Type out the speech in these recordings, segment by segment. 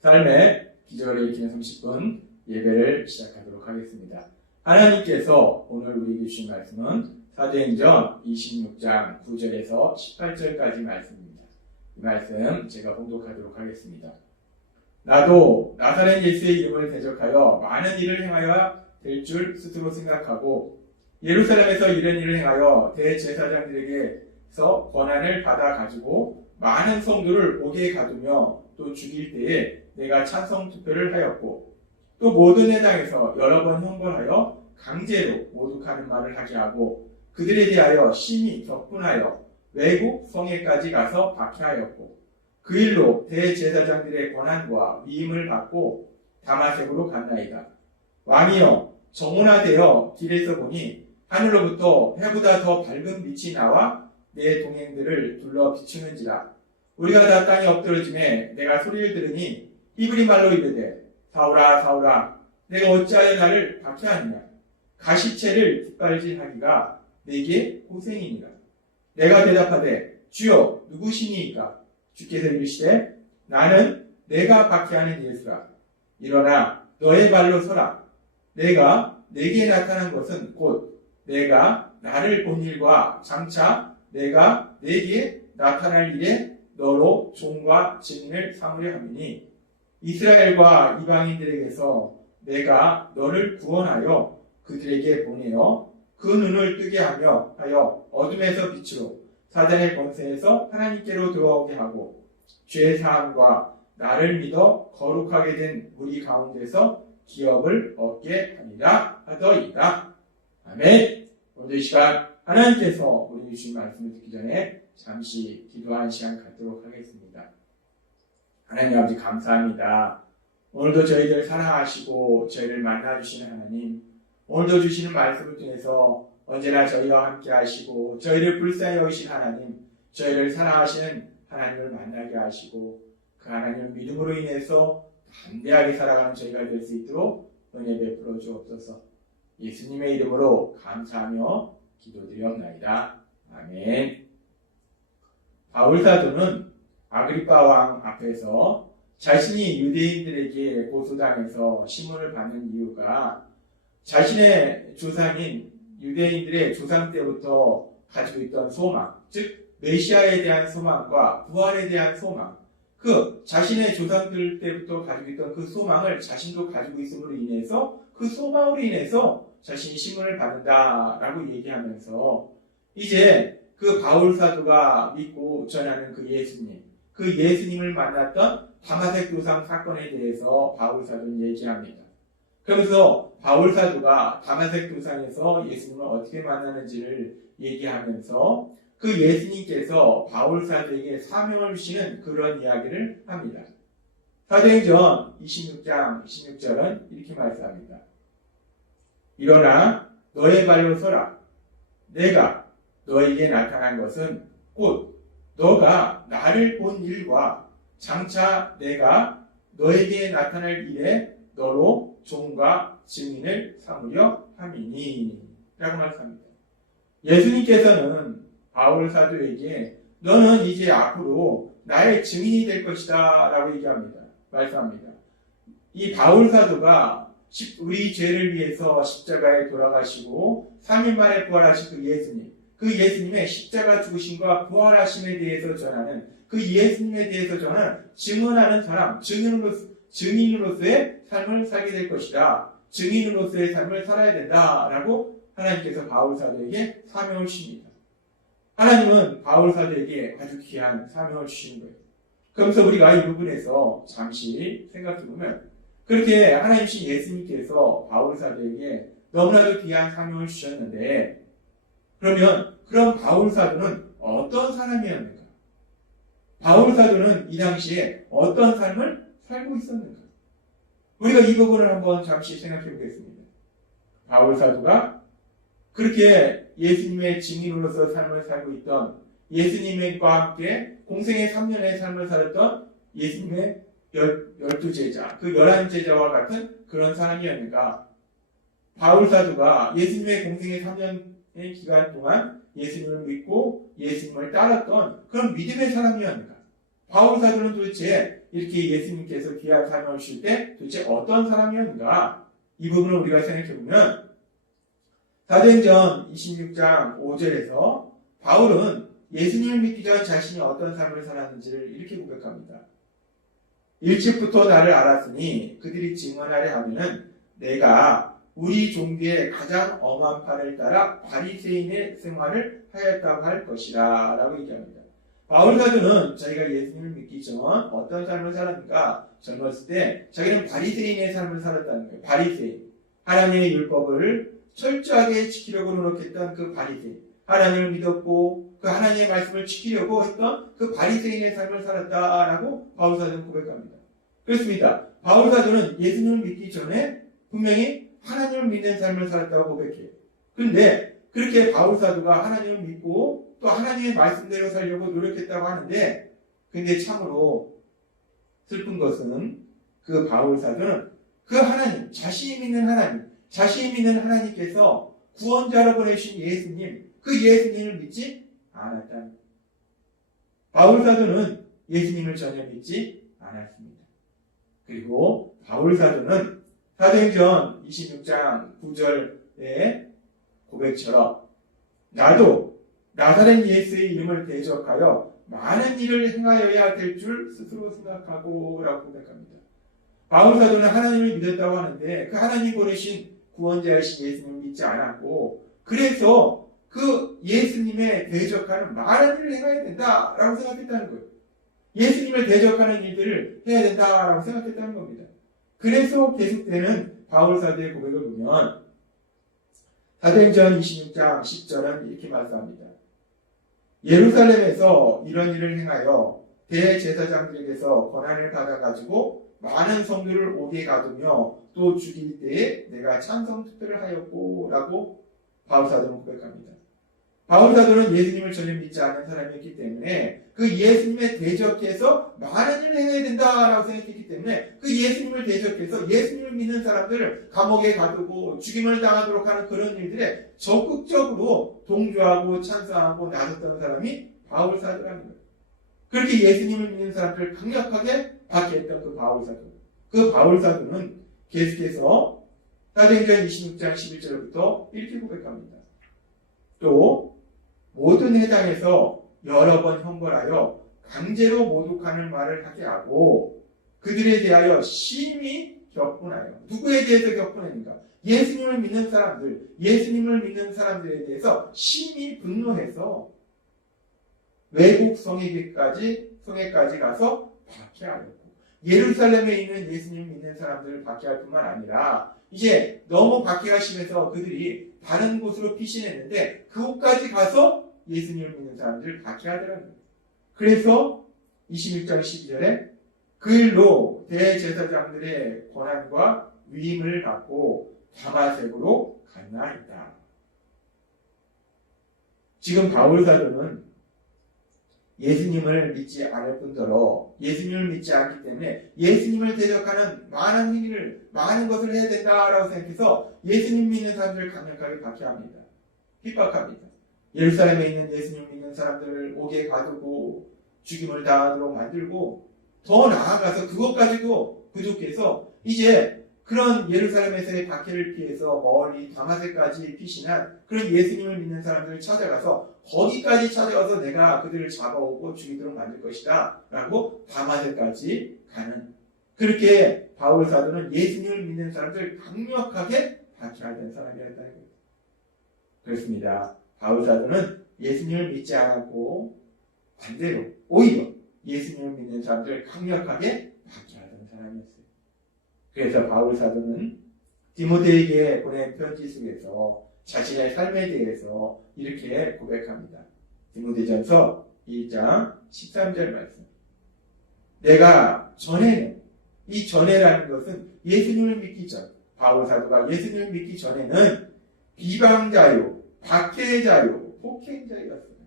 삶의 기적을 일으키는 30분 예배를 시작하도록 하겠습니다. 하나님께서 오늘 우리에게 주신 말씀은 사도행전 26장 9절에서 18절까지 말씀입니다. 이 말씀 제가 봉독하도록 하겠습니다. 나도 나사렛 예수의 이름을 대적하여 많은 일을 행하여 될 줄 스스로 생각하고 예루살렘에서 이런 일을 행하여 대제사장들에게서 권한을 받아 가지고 많은 성도를 옥에 가두며 또 죽일 때에 내가 찬성 투표를 하였고 또 모든 회당에서 여러 번 형벌하여 강제로 모독하는 말을 하게 하고 그들에 대하여 심히 격분하여 외국 성에까지 가서 박해하였고 그 일로 대제사장들의 권한과 위임을 받고 다마섹으로 갔나이다. 왕이여 정온하되어 길에서 보니 하늘로부터 해보다 더 밝은 빛이 나와 내 동행들을 둘러 비추는지라. 우리가 다 땅에 엎드러짐에 내가 소리를 들으니 히브리 말로 이르되 사울아 사울아 내가 어찌하여 나를 박해하느냐. 가시채를 뒷발질하기가 내게 고생이니라. 내가 대답하되 주여 누구시니이까. 주께서 이르시되 나는 내가 박해하는 예수라. 일어나 너의 발로 서라. 내가 내게 나타난 것은 곧 내가 나를 본 일과 장차 내가 내게 나타날 일에 너로 종과 증인을 삼으려 함이니 이스라엘과 이방인들에게서 내가 너를 구원하여 그들에게 보내어 그 눈을 뜨게 하여 어둠에서 빛으로 사단의 권세에서 하나님께로 들어오게 하고 죄 사함과 나를 믿어 거룩하게 된 무리 가운데서 기업을 얻게 하리라 하더이다. 아멘. 오늘 이 시간 하나님께서 우리 주신 말씀을 듣기 전에 잠시 기도하는 시간 갖도록 하겠습니다. 하나님 아버지 감사합니다. 오늘도 저희들 사랑하시고 저희를 만나주시는 하나님, 오늘도 주시는 말씀을 통해서 언제나 저희와 함께 하시고 저희를 불쌍히 여기신 하나님, 저희를 사랑하시는 하나님을 만나게 하시고 그 하나님을 믿음으로 인해서 담대하게 살아가는 저희가 될 수 있도록 은혜 베풀어 주옵소서. 예수님의 이름으로 감사하며 기도드리옵나이다. 아멘. 바울 사도는 아그리파 왕 앞에서 자신이 유대인들에게 고소당해서 심문을 받는 이유가 자신의 조상인 유대인들의 조상 때부터 가지고 있던 소망, 즉 메시아에 대한 소망과 부활에 대한 소망, 그 자신의 조상들 때부터 가지고 있던 그 소망을 자신도 가지고 있음으로 인해서 그 소망으로 인해서 자신이 심문을 받는다라고 얘기하면서 이제 그 바울 사도가 믿고 전하는 그 예수님을 만났던 다마섹 도상 사건에 대해서 바울 사도는 얘기합니다. 그러면서 바울 사도가 다마섹 도상에서 예수님을 어떻게 만나는지를 얘기하면서 그 예수님께서 바울 사도에게 사명을 주시는 그런 이야기를 합니다. 사도행전 26장 26절은 이렇게 말씀합니다. 일어나 너의 발로 서라. 내가 너에게 나타난 것은 곧 너가 나를 본 일과 장차 내가 너에게 나타날 일에 너로 종과 증인을 삼으려 함이니 라고 말씀합니다. 예수님께서는 바울 사도에게 너는 이제 앞으로 나의 증인이 될 것이다 라고 얘기합니다. 말씀합니다. 이 바울 사도가 우리 죄를 위해서 십자가에 돌아가시고 3일 만에 부활하신 그 예수님의 십자가 죽으심과 부활하심에 대해서 전하는 그 예수님에 대해서 전하는 증언하는 사람, 증인으로서의 삶을 살게 될 것이다. 증인으로서의 삶을 살아야 된다라고 하나님께서 바울 사도에게 사명을 주십니다. 하나님은 바울 사도에게 아주 귀한 사명을 주신 거예요. 그러면서 우리가 이 부분에서 잠시 생각해보면 그렇게 하나님이신 예수님께서 바울 사도에게 너무나도 귀한 사명을 주셨는데 그러면 그런 바울 사도는 어떤 사람이었는가? 바울 사도는 이 당시에 어떤 삶을 살고 있었는가? 우리가 이 부분을 한번 잠시 생각해 보겠습니다. 바울 사도가 그렇게 예수님의 증인으로서 삶을 살고 있던 예수님과 함께 공생의 3년의 삶을 살았던 예수님의 12제자, 그 11제자와 같은 그런 사람이었는가? 바울 사도가 예수님의 공생의 3년의 기간 동안 예수님을 믿고 예수님을 따랐던 그런 믿음의 사람이었는가? 바울 사도는 도대체 이렇게 예수님께서 귀한 삶을 오실 때 도대체 어떤 사람이었는가? 이 부분을 우리가 생각해보면 사도행전 26장 5절에서 바울은 예수님을 믿기 전 자신이 어떤 삶을 살았는지를 이렇게 고백합니다. 일찍부터 나를 알았으니 그들이 증언하려 하면은 내가 우리 종교의 가장 엄한 판을 따라 바리새인의 생활을 하였다고 할 것이라 라고 얘기합니다. 바울 사도는 자기가 예수님을 믿기 전 어떤 삶을 살았는가? 젊었을 때 자기는 바리새인의 삶을 살았다는 거예요. 바리새인. 하나님의 율법을 철저하게 지키려고 노력했던 그 바리새인. 하나님을 믿었고 그 하나님의 말씀을 지키려고 했던 그 바리새인의 삶을 살았다라고 바울 사도는 고백합니다. 그렇습니다. 바울 사도는 예수님을 믿기 전에 분명히 하나님을 믿는 삶을 살았다고 고백해요. 그런데 그렇게 바울 사도가 하나님을 믿고 또 하나님의 말씀대로 살려고 노력했다고 하는데 근데 참으로 슬픈 것은 그 바울 사도는 그 하나님, 자신이 믿는 하나님께서 구원자로 보내신 예수님, 그 예수님을 믿지 않았다는 거예요. 바울 사도는 예수님을 전혀 믿지 않았습니다. 그리고 바울 사도는 사도행전 26장 9절의 고백처럼 나도 나사렛 예수의 이름을 대적하여 많은 일을 행하여야 될 줄 스스로 생각하고 라고 고백합니다. 바울 사도는 하나님을 믿었다고 하는데 그 하나님 보내신 구원자이신 예수님을 믿지 않았고 그래서 그 예수님에 대적하는 많은 일을 행해야 된다라고 생각했다는 거예요. 예수님을 대적하는 일들을 해야 된다라고 생각했다는 겁니다. 그래서 계속되는 바울 사도의 고백을 보면 사도행전 26장 10절은 이렇게 말씀합니다. 예루살렘에서 이런 일을 행하여 대제사장들에게서 권한을 받아가지고 많은 성도를 옥에 가두며 또 죽일 때에 내가 찬성 투표를 하였고 라고 바울 사도는 고백합니다. 바울 사도는 예수님을 전혀 믿지 않는 사람이었기 때문에 그 예수님에 대적해서 많은 일을 해야 된다라고 생각했기 때문에 그 예수님을 대적해서 예수님을 믿는 사람들을 감옥에 가두고 죽임을 당하도록 하는 그런 일들에 적극적으로 동조하고 찬성하고 나섰던 사람이 바울 사도라는 거예요. 그렇게 예수님을 믿는 사람들을 강력하게 박해했던 그 바울 사도. 그 바울 사도는 계속해서 사도행전 26장 11절부터 이렇게 고백합니다. 또 모든 회당에서 여러 번 형벌하여 강제로 모독하는 말을 하게 하고 그들에 대하여 심히 격분하여 누구에 대해서 격분했는가? 예수님을 믿는 사람들에 대해서 심히 분노해서 외국 성에까지 가서 박해하였고 예루살렘에 있는 예수님 믿는 사람들을 박해할 뿐만 아니라 이제 너무 박해가 심해서 그들이 다른 곳으로 피신했는데 그곳까지 가서 예수님을 믿는 사람들을 박해하더라는 거예요. 그래서 26장 12절에 그 일로 대제사장들의 권한과 위임을 받고 다마색으로 갔나이다. 지금 바울 사도는 예수님을 믿지 않을 뿐더러 예수님을 믿지 않기 때문에 예수님을 대적하는 많은 행위를 많은 것을 해야 된다라고 생각해서 예수님 믿는 사람들을 강력하게 박해합니다. 핍박합니다. 예루살렘에 있는 예수님 믿는 사람들을 옥에 가두고 죽임을 당하도록 만들고 더 나아가서 그것까지도 부족해서 이제 그런 예루살렘에서의 박해를 피해서 멀리 다마섹까지 피신한 그런 예수님을 믿는 사람들을 찾아가서 거기까지 찾아가서 내가 그들을 잡아오고 죽이도록 만들 것이다 라고 다마섹까지 가는 그렇게 바울 사도는 예수님을 믿는 사람들을 강력하게 박해하던 사람이었다는 거예요. 그렇습니다. 바울 사도는 예수님을 믿지 않았고 반대로 오히려 예수님을 믿는 사람들을 강력하게 박해하던 사람이었어요. 그래서 바울 사도는 디모데에게 보낸 편지 속에서 자신의 삶에 대해서 이렇게 고백합니다. 디모데전서 1장 13절 말씀. 내가 전에는 이 전에라는 것은 예수님을 믿기 전 바울 사도가 예수님을 믿기 전에는 비방자요, 박해자요, 폭행자였습니다.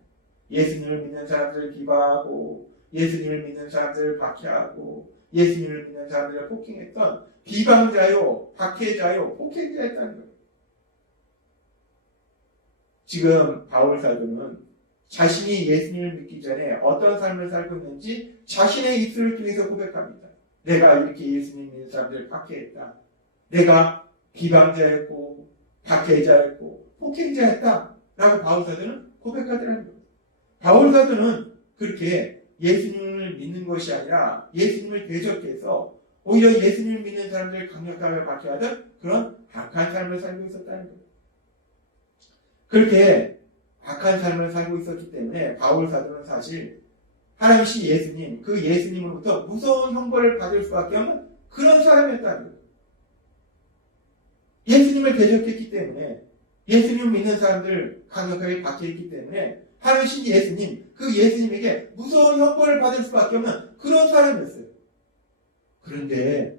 예수님을 믿는 사람들을 비방하고 예수님을 믿는 사람들을 박해하고 예수님을 믿는 사람들을 폭행했던 비방자요, 박해자요, 폭행자였다는 거예요. 지금 바울 사도는 자신이 예수님을 믿기 전에 어떤 삶을 살고 있는지 자신의 입술을 통해서 고백합니다. 내가 이렇게 예수님 믿는 사람들을 박해했다. 내가 비방자였고 박해자였고 폭행자였다. 라고 바울사도는 고백하더라는 겁니다. 바울사도는 그렇게 예수님을 믿는 것이 아니라 예수님을 대적해서 오히려 예수님을 믿는 사람들을 강력하게 박해하던 그런 악한 삶을 살고 있었다는 겁니다. 그렇게 악한 삶을 살고 있었기 때문에 바울사도는 사실 하나님이신 예수님, 그 예수님으로부터 무서운 형벌을 받을 수밖에 없는 그런 사람이었다는 거예요. 예수님을 대적했기 때문에 예수님을 믿는 사람들 강력하게 박해했기 때문에 하나님이신 예수님, 그 예수님에게 무서운 형벌을 받을 수밖에 없는 그런 사람이었어요. 그런데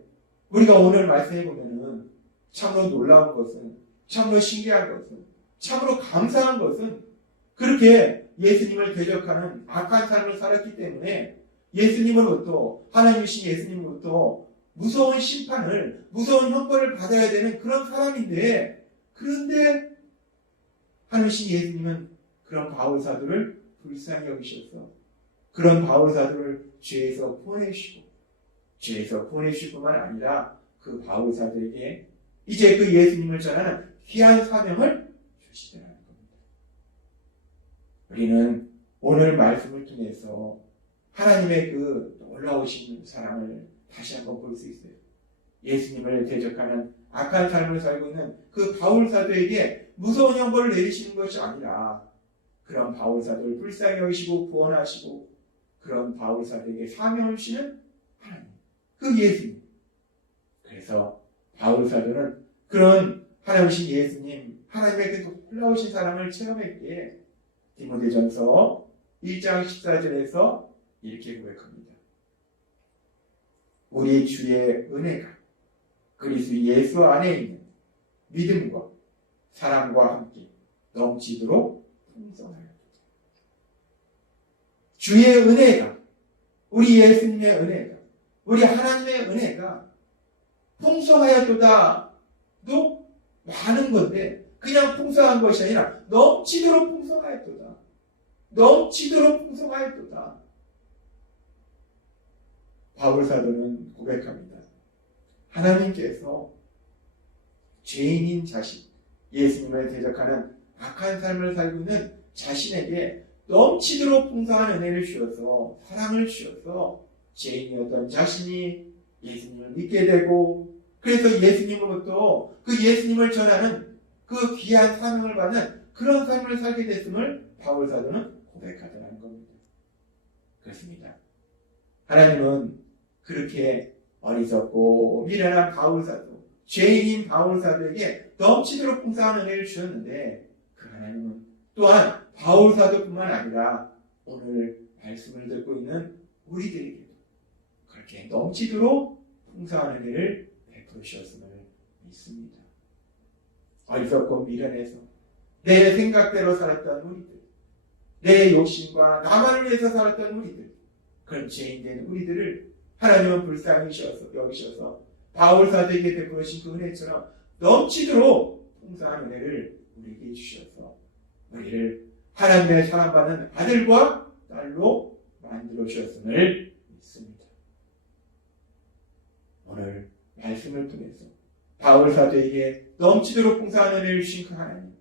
우리가 오늘 말씀해 보면은 참으로 놀라운 것은, 참으로 신기한 것은, 참으로 감사한 것은 그렇게 예수님을 대적하는 악한 삶을 살았기 때문에 예수님으로부터, 하나님이신 예수님으로부터 무서운 심판을, 무서운 형벌을 받아야 되는 그런 사람인데, 그런데 하나님이신 예수님은 그런 바울사도를 불쌍히 여기셔서 그런 바울사도를 죄에서 구원해주시고, 죄에서 구원해주실 뿐만 아니라 그 바울사도에게 이제 그 예수님을 전하는 귀한 사명을 주시더라는 겁니다. 우리는 오늘 말씀을 통해서 하나님의 그 놀라우신 사랑을 다시 한번 볼 수 있어요. 예수님을 대적하는 악한 삶을 살고 있는 그 바울사도에게 무서운 형벌을 내리시는 것이 아니라 그런 바울사도를 불쌍히 여기시고 구원하시고 그런 바울사도에게 사명을 주시는 하나님, 그 예수님. 그래서 바울사도는 그런 하나님이신 예수님, 하나님의 그 놀라우신 사랑을 체험했기에 디모데전서 1장 14절에서 이렇게 고백합니다. 우리 주의 은혜가 그리스도 예수 안에 있는 믿음과 사랑과 함께 넘치도록 풍성하여. 주의 은혜가, 우리 예수님의 은혜가, 우리 하나님의 은혜가 풍성하였도다도 많은 건데 그냥 풍성한 것이 아니라 넘치도록 풍성하였도다. 넘치도록 풍성하였도다. 바울사도는 고백합니다. 하나님께서 죄인인 자신, 예수님을 대적하는 악한 삶을 살고 있는 자신에게 넘치도록 풍성한 은혜를 주셔서, 사랑을 주셔서 죄인이었던 자신이 예수님을 믿게 되고, 그래서 예수님으로부터 그 예수님을 전하는 그 귀한 사명을 받는 그런 삶을 살게 됐음을 바울사도는 고백하더라는 겁니다. 그렇습니다. 하나님은 그렇게 어리석고 미련한 바울사도, 죄인인 바울사도에게 넘치도록 풍성한 은혜를 주셨는데 그 하나님은 또한 바울사도뿐만 아니라 오늘 말씀을 듣고 있는 우리들에게도 그렇게 넘치도록 풍성한 은혜를 베푸셨음을 믿습니다. 어리석고 미련해서 내 생각대로 살았던 우리들, 내 욕심과 나만을 위해서 살았던 우리들, 그런 죄인된 우리들을 하나님은 불쌍히 여기셔서 바울사도에게 베푸신 그 은혜처럼 넘치도록 풍성한 은혜를 우리에게 주셔서 우리를 하나님의 사랑받는 아들과 딸로 만들어 주셨음을 믿습니다. 오늘 말씀을 통해서 바울사도에게 넘치도록 풍성한 은혜를 주신 그 하나님,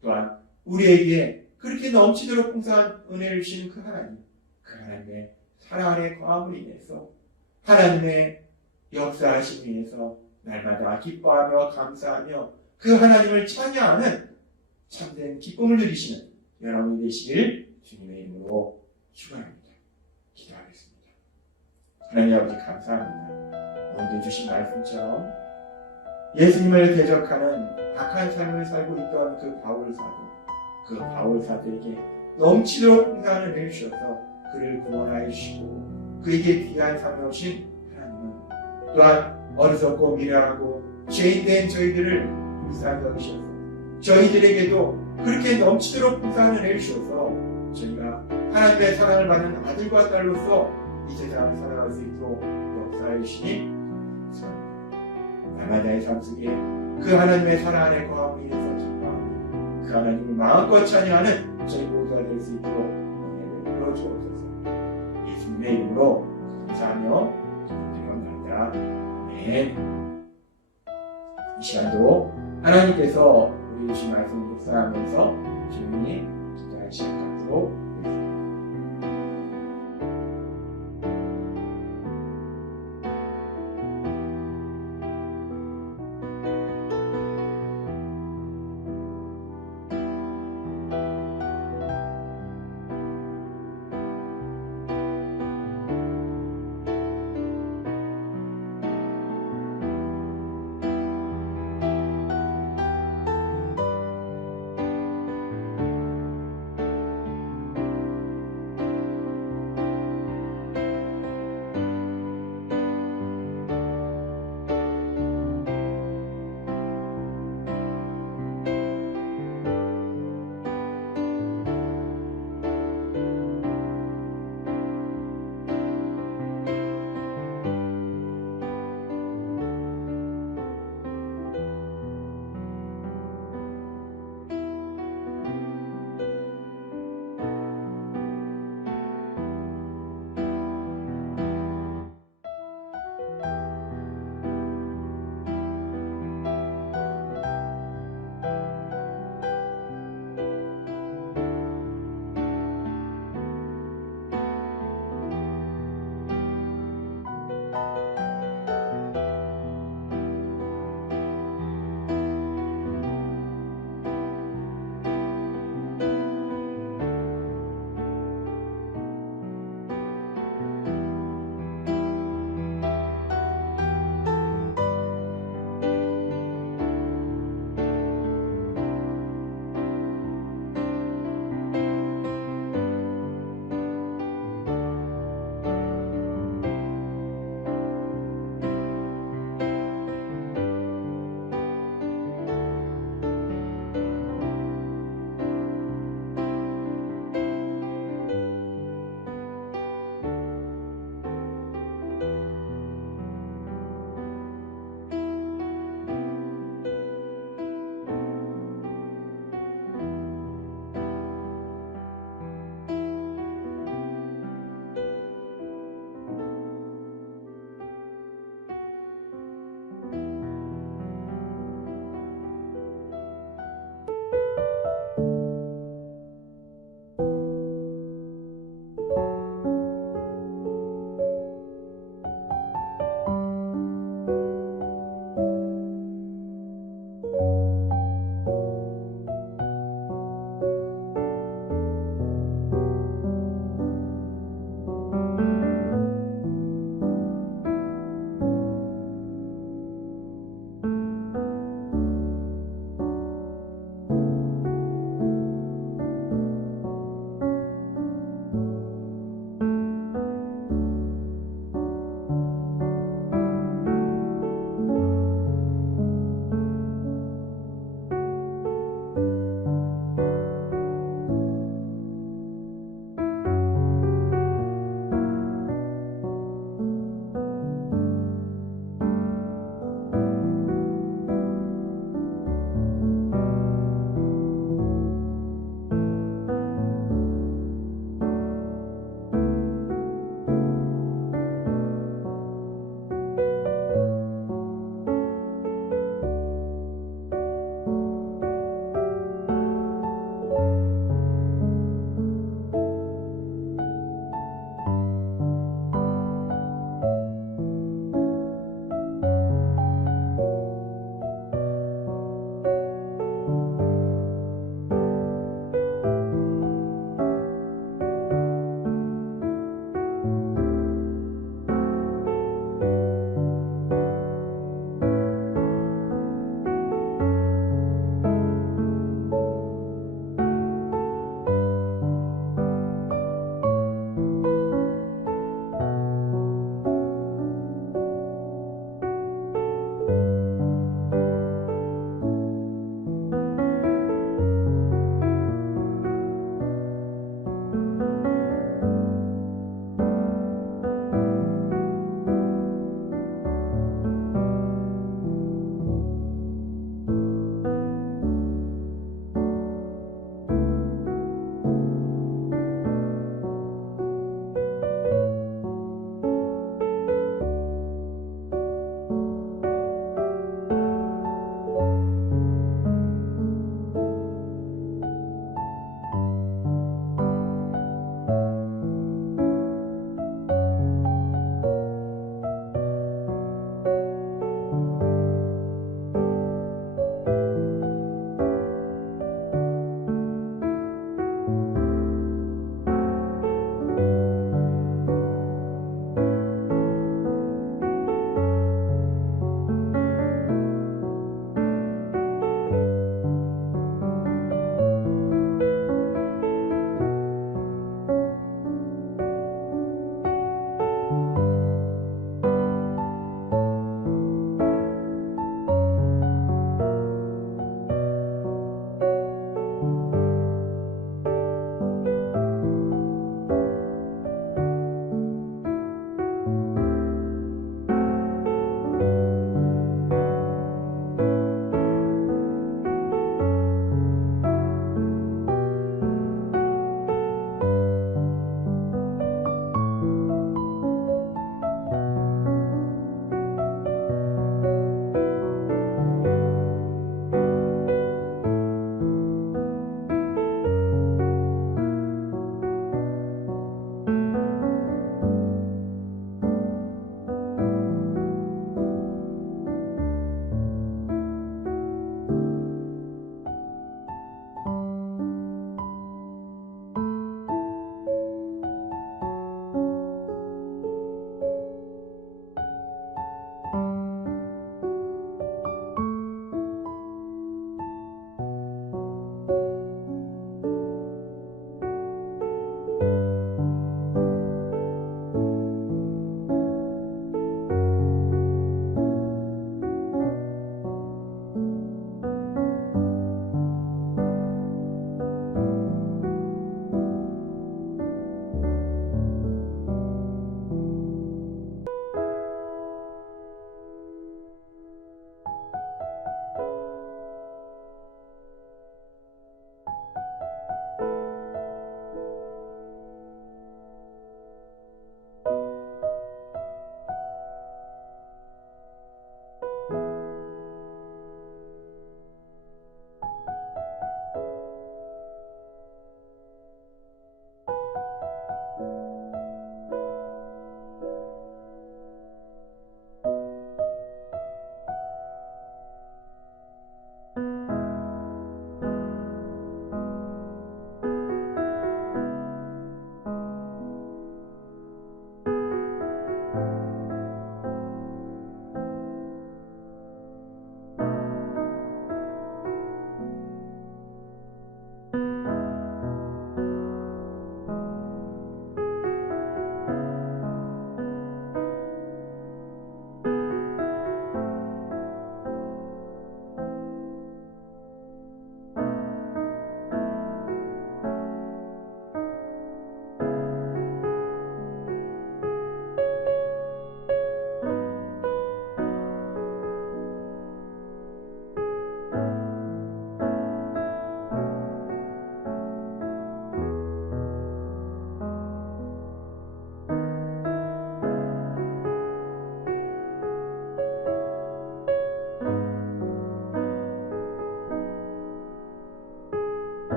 또한 우리에게 그렇게 넘치도록 풍성한 은혜를 주신 그 하나님, 그 하나님의 사랑 안에 거함으로 인해서 하나님의 역사하심에 인해서 날마다 기뻐하며 감사하며 그 하나님을 찬양하는 참된 기쁨을 누리시는 여러분이 되시길 주님의 이름으로 축원합니다. 기도하겠습니다. 하나님 아버지 감사합니다. 오늘도 주신 말씀처럼 예수님을 대적하는 악한 삶을 살고 있던 그 바울사도에게 넘치도록 풍성한 은혜를 주셔서 그를 구원하여 주시고 그에게 귀한 사명을 주신 하나님은 또한 어리석고 미련하고 죄인된 저희들을 불쌍히 여기셔서 저희들에게도 그렇게 넘치도록 풍성한 은혜를 주셔서 저희가 하나님의 사랑을 받는 아들과 딸로서 이 세상을 살아갈 수 있도록 역사해 주시니 감사합니다. 날마다의 삶 속에 그 하나님의 사랑 안에 거하고 인해서 찬양하며 그 하나님을 마음껏 찬양하는 저희 모두가 모두가 될 수 있도록 은혜를 베풀어 주옵소서. 예수님의 이름으로 감사하며 기도드립니다. 아멘. 이 시간도 하나님께서 우리 주신 말씀을 묵상하면서 조용히 기도할 시간 갖도록